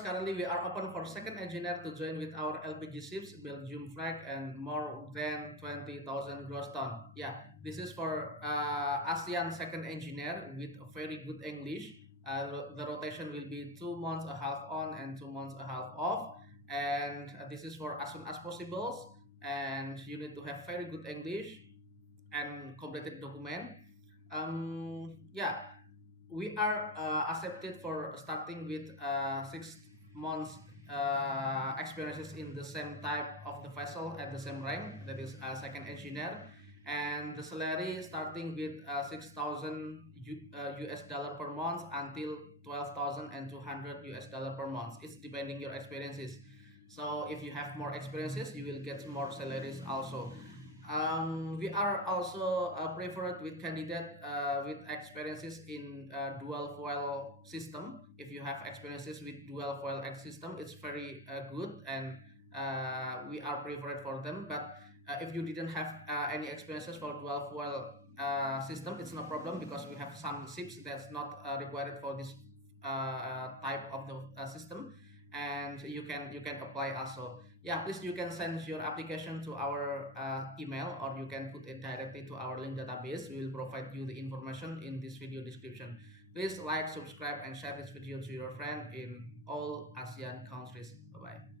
viewers, currently we are open for second engineer to join with our LPG ships, Belgium flag, and more than 20,000 gross ton. Yeah, this is for ASEAN second engineer with a very good English. The rotation will be 2 months a half on and 2 months a half off, and this is for as soon as possible. And you need to have very good English and completed document. Yeah, we are accepted for starting with 6 months experiences in the same type of the vessel at the same rank, that is second engineer, and the salary starting with 6,000 US dollar per month until 12,200 US dollar per month. It's depending your experiences. So if you have more experiences, you will get more salaries also. We are also preferred with candidate with experiences in dual fuel system. If you have experiences with dual fuel X system, it's very good, and we are preferred for them. But if you didn't have any experiences for dual fuel system, it's no problem because we have some ships that's not required for this type of the system, and you can apply also. Yeah, please, you can send your application to our email, or you can put it directly to our link database. We will provide you the information in this video description. Please like, subscribe, and share this video to your friend in all ASEAN countries. Bye bye.